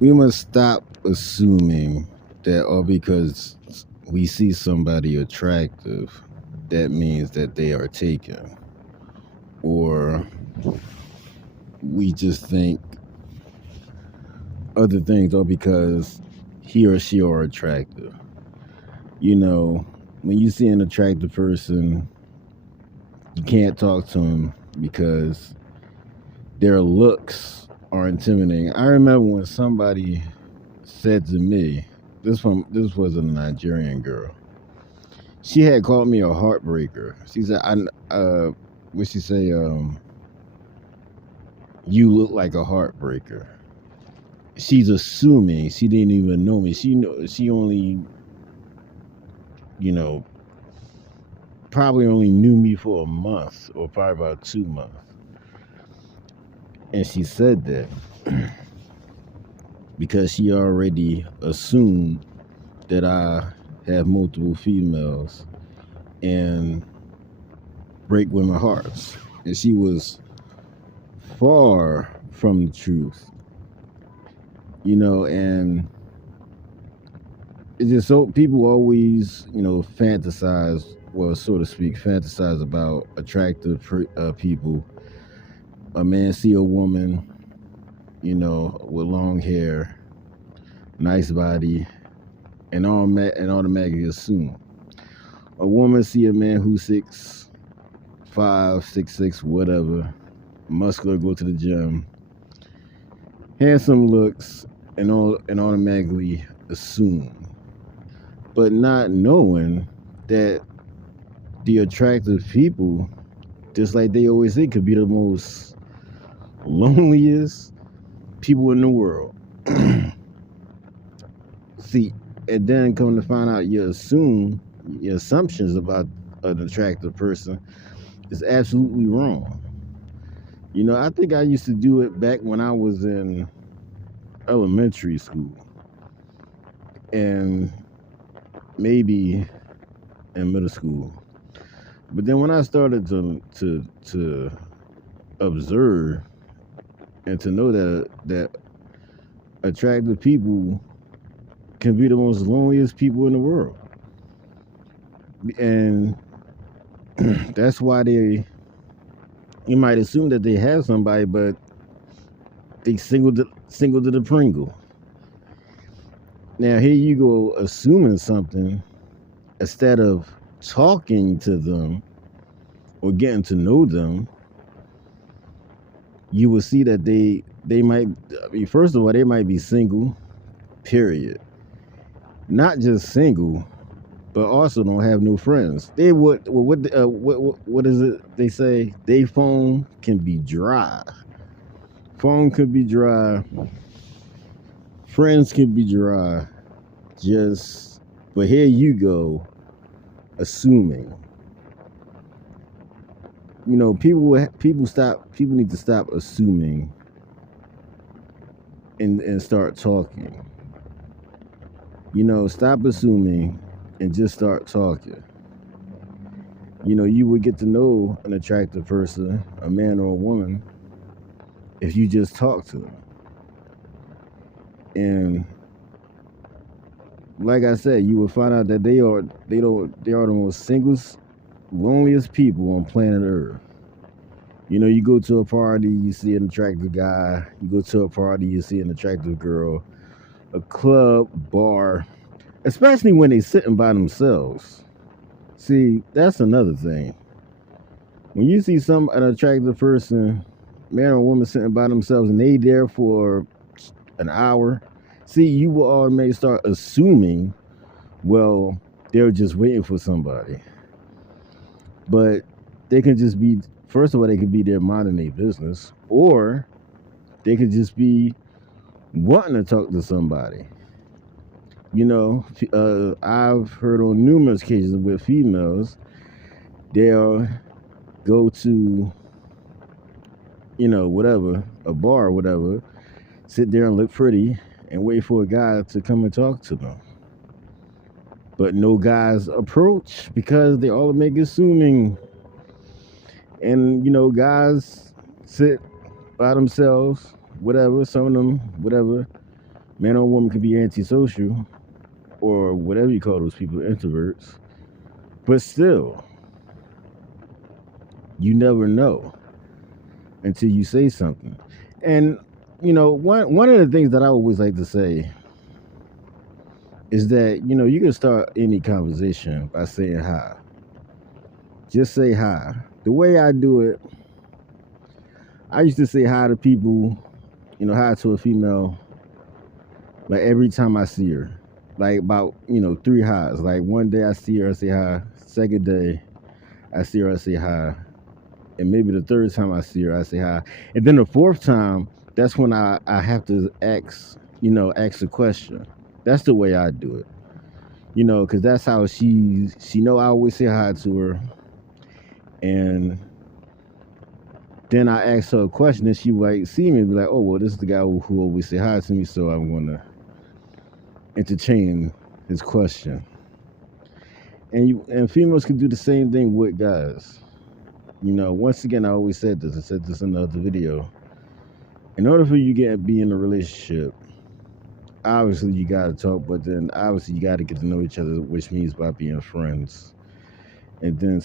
We must stop assuming that all because we see somebody attractive, that means that they are taken. Or we just think other things all because he or she are attractive. You know, when you see an attractive person, you can't talk to them because their looks are intimidating. I remember when somebody said to me, this was a Nigerian girl. She had called me a heartbreaker. She said, what she say? You look like a heartbreaker. She's assuming she didn't even know me. She only, you know, probably only knew me for a month or probably about 2 months. And she said that because she already assumed that I have multiple females and break women hearts. And she was far from the truth, and it's just so people always, fantasize, well, so to speak, fantasize about attractive people. A man see a woman, with long hair, nice body, and automatically assume. A woman see a man who's 6'5", 6'6", whatever, muscular, go to the gym, handsome looks, and automatically assume, but not knowing that the attractive people, just like they always say, could be the most loneliest people in the world. See, and then come to find out, your assumptions about an attractive person is absolutely wrong. I think I used to do it back when I was in elementary school and maybe in middle school. But then when I started to observe and to know that attractive people can be the most loneliest people in the world, and that's why you might assume that they have somebody, but they single to the Pringle. Now here you go assuming something instead of talking to them or getting to know them. You will see that they might. First of all, they might be single. Period. Not just single, but also don't have no friends. They would. What is it they say? They phone can be dry. Phone could be dry. Friends can be dry. But here you go, assuming. People need to stop assuming and start talking. Stop assuming and just start talking. You would get to know an attractive person, a man or a woman, if you just talk to them. And like I said, you will find out that they are the most loneliest people on planet Earth. You go to a party, you see an attractive guy. You go to a party, you see an attractive girl. A club, bar, especially when they sitting by themselves. See, that's another thing. When you see an attractive person, man or woman, sitting by themselves and they there for an hour, see, you will automatically start assuming, well, they're just waiting for somebody. But they can just be, first of all, they could be there minding their business, or they could just be wanting to talk to somebody. I've heard on numerous occasions with females, they'll go to, whatever, a bar or whatever, sit there and look pretty and wait for a guy to come and talk to them. But no guys approach because they all make assuming. And, guys sit by themselves, whatever, some of them, whatever, Man or woman could be antisocial or whatever you call those people, introverts. But still, you never know until you say something. And one of the things that I always like to say is that you can start any conversation by saying hi. Just say hi. The way I do it, I used to say hi to people, hi to a female, like every time I see her. Like about, 3 highs. Like one day I see her, I say hi. Second day I see her, I say hi. And maybe the third time I see her, I say hi. And then the fourth time, that's when I have to ask a question. That's the way I do it. Because that's how she know I always say hi to her. And then I ask her a question, and she might see me and be like, oh, well, this is the guy who always say hi to me, so I'm going to entertain his question. And females can do the same thing with guys. Once again, I always said this. I said this in the other video. In order for you to be in a relationship, obviously you got to talk, but then obviously you got to get to know each other, which means by being friends. And then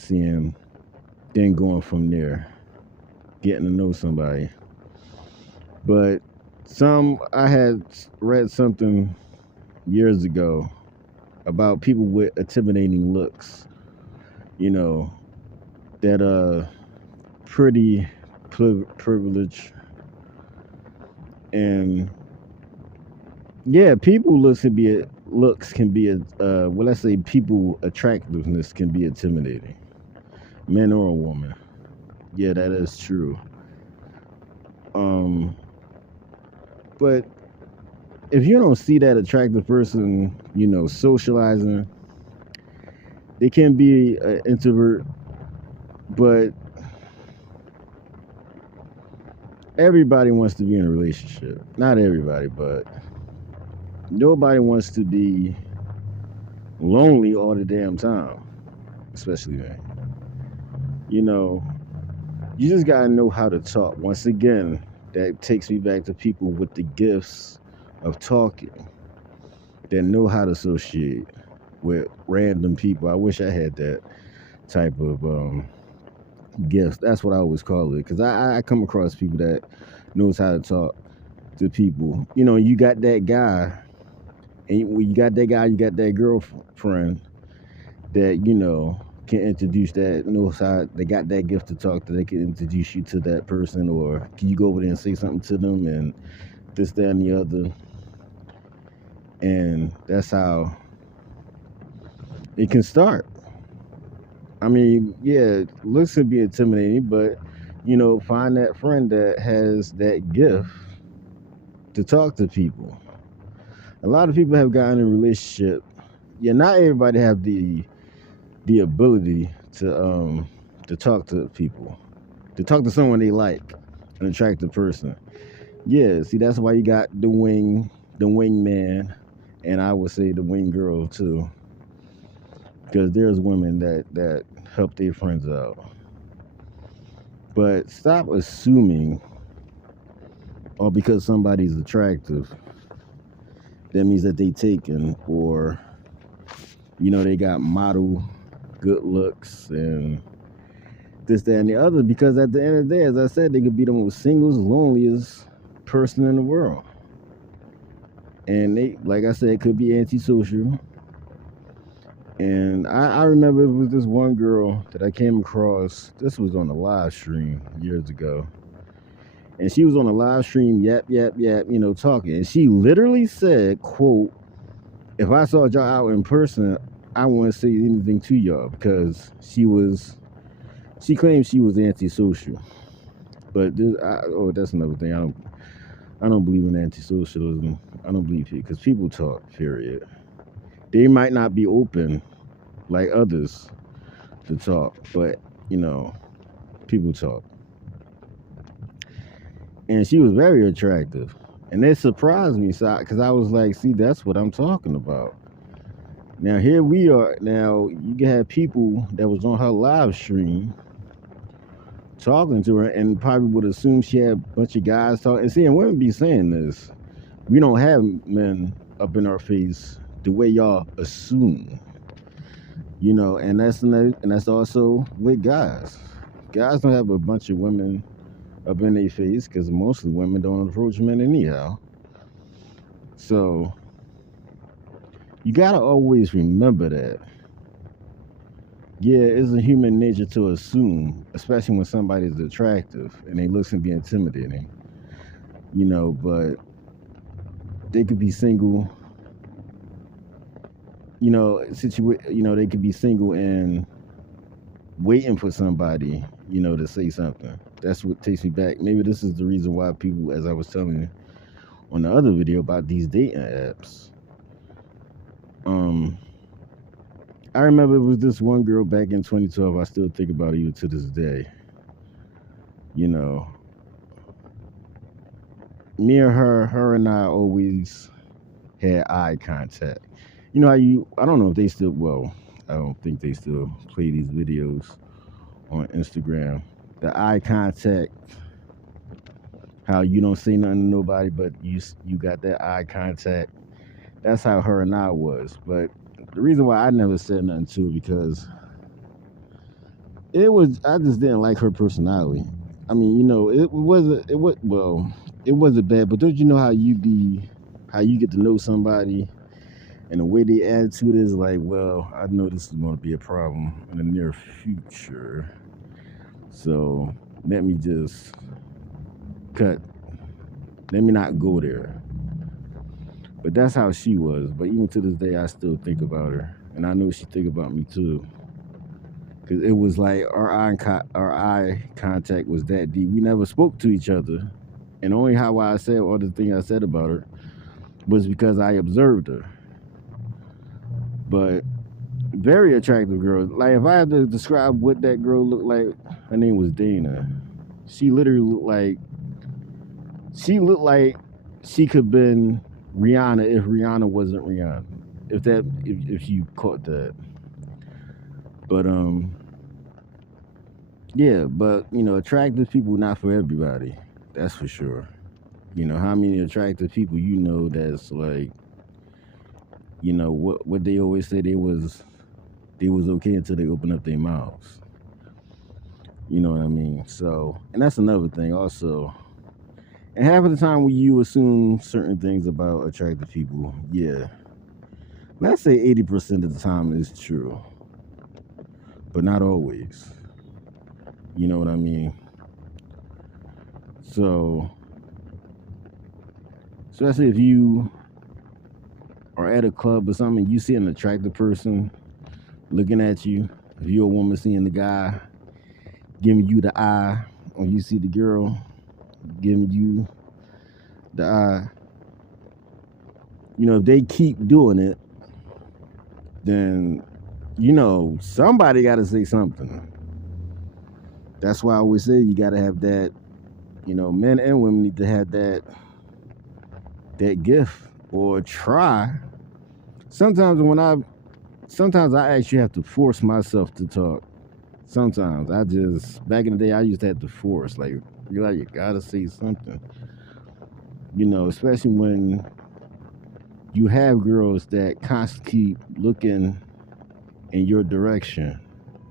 going from there, getting to know somebody. But I had read something years ago about people with intimidating looks, that are pretty privileged. And yeah, people looks can be well, let's say people attractiveness can be intimidating, man or a woman. Yeah, that is true. But if you don't see that attractive person, socializing, they can be an introvert, but everybody wants to be in a relationship. Not everybody, but nobody wants to be lonely all the damn time, especially men. You just gotta know how to talk. Once again, that takes me back to people with the gifts of talking, that know how to associate with random people. I wish I had that type of gifts. That's what I always call it, because I come across people that knows how to talk to people. You got that guy, and when you got that guy, you got that girlfriend that can introduce, that knows how, they got that gift to talk, that they can introduce you to that person, or can you go over there and say something to them, and this, that, and the other. And that's how it can start. I mean, yeah, looks can be intimidating, but find that friend that has that gift to talk to people. A lot of people have gotten in a relationship. Yeah, not everybody have the ability to talk to people, to talk to someone they like, an attractive person. Yeah, see, that's why you got the wingman, and I would say the wing girl too, because there's women that help their friends out. But stop assuming, or because somebody's attractive, that means that they taken, or they got model good looks and this, that, and the other. Because at the end of the day, as I said, they could be the most singles, loneliest person in the world. And they, like I said, could be antisocial. And I remember it was this one girl that I came across. This was on a live stream years ago. And she was on a live stream, yap, talking. And she literally said, quote, if I saw y'all out in person, I wouldn't say anything to y'all, because she claimed she was antisocial. But that's another thing. I don't believe in antisocialism. I don't believe it, because people talk, period. They might not be open like others to talk, but people talk. And she was very attractive, and it surprised me, because I was like, see, that's what I'm talking about. Now here we are. Now you can have people that was on her live stream talking to her, and probably would assume she had a bunch of guys talking. And seeing women be saying this, We don't have men up in our face the way y'all assume. And that's also with guys. Guys don't have a bunch of women up in their face because most of the women don't approach men anyhow. So you gotta always remember that. Yeah, it's a human nature to assume, especially when somebody's attractive and they look and be intimidating. But they could be single. They could be single and waiting for somebody, to say something. That's what takes me back. Maybe this is the reason why people, as I was telling you on the other video about these dating apps. I remember it was this one girl back in 2012. I still think about it even to this day. Me and her and I always had eye contact. I don't know if they still, well, I don't think they still play these videos on Instagram. The eye contact, how you don't say nothing to nobody, but you got that eye contact. That's how her and I was. But the reason why I never said nothing to her because I just didn't like her personality. I mean, it wasn't bad, but don't you know how you get to know somebody and the way they attitude is like, well, I know this is going to be a problem in the near future. So let me just let me not go there. But that's how she was. But even to this day, I still think about her. And I know she think about me too. Because it was like our eye contact was that deep. We never spoke to each other. And only how I said all the things I said about her was because I observed her. But very attractive girl. Like if I had to describe what that girl looked like, her name was Dana. She literally looked like she could have been Rihanna if Rihanna wasn't Rihanna. If you caught that. But yeah, but attractive people not for everybody. That's for sure. How many attractive people that's like, what they always say they was okay until they open up their mouths. You know what I mean? So, and that's another thing also. And half of the time when you assume certain things about attractive people, yeah, let's say 80% of the time is true, but not always. You know what I mean? So, especially if you are at a club or something, you see an attractive person looking at you. If you're a woman seeing the guy giving you the eye, or you see the girl giving you the eye, if they keep doing it, then somebody got to say something. That's why I always say you got to have that. Men and women need to have that gift or try. Sometimes I actually have to force myself to talk. Sometimes back in the day I used to have to force, like you gotta say something. Especially when you have girls that constantly keep looking in your direction,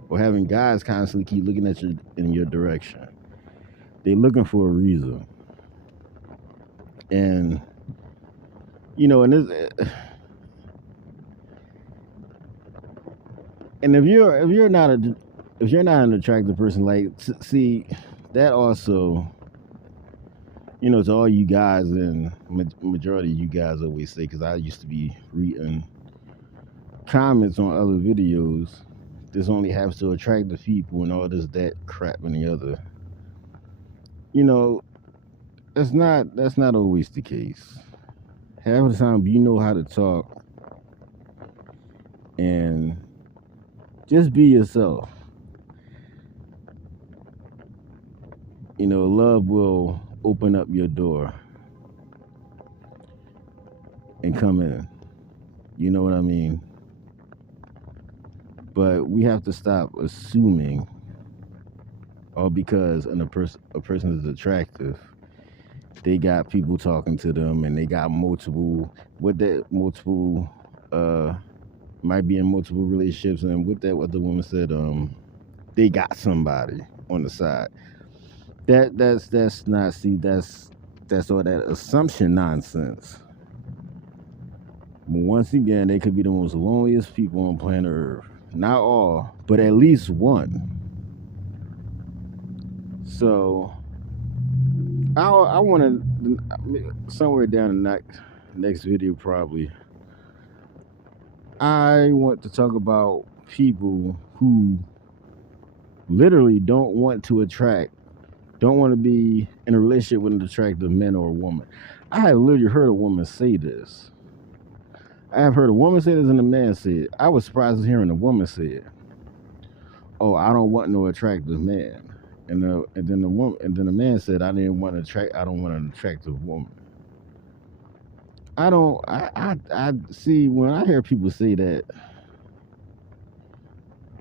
or having guys constantly keep looking at you in your direction. They're looking for a reason, and and if you're not an attractive person, like see that also. To all you guys, and majority of you guys always say, because I used to be reading comments on other videos, this only happens to attractive people and all this, that crap and the other. That's not always the case. Half of the time, you know how to talk and just be yourself. Love will open up your door and come in. You know what I mean? But we have to stop assuming, all because a person is attractive, they got people talking to them, and they got multiple uh might be in multiple relationships, and with that, what the woman said, they got somebody on the side. That's not, see, that's all that assumption nonsense. But once again, they could be the most loneliest people on planet Earth. Not all, but at least one. So I want to, somewhere down the next video probably, I want to talk about people who literally don't want to be in a relationship with an attractive man or a woman. I have literally heard a woman say this. I have heard a woman say this and a man say it. I was surprised hearing a woman say it. Oh, I don't want no attractive man. And then the man said, I don't want an attractive woman. I see, when I hear people say that,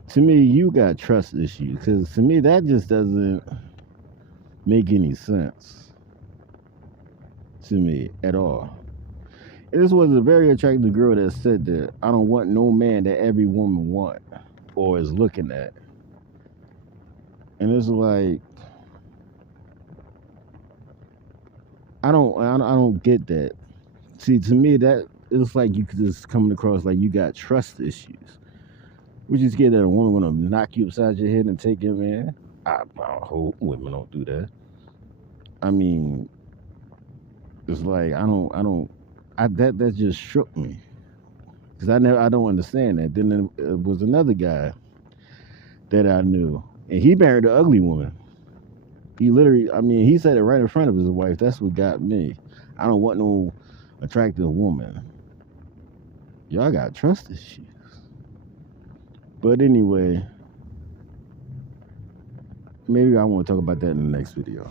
to me, you got trust issues, because to me that just doesn't make any sense to me at all. And this was a very attractive girl that said that, I don't want no man that every woman want or is looking at. And it's like, I don't get that. See, to me, that it's like you could just coming across like you got trust issues. Would you scared that a woman gonna knock you upside your head and take your man? I hope women don't do that. I mean, it's like that just shook me, because I don't understand that. Then there was another guy that I knew, and he married an ugly woman. He literally, I mean, he said it right in front of his wife. That's what got me. I don't want no attractive woman. Y'all got trust issues. But anyway, maybe I want to talk about that in the next video.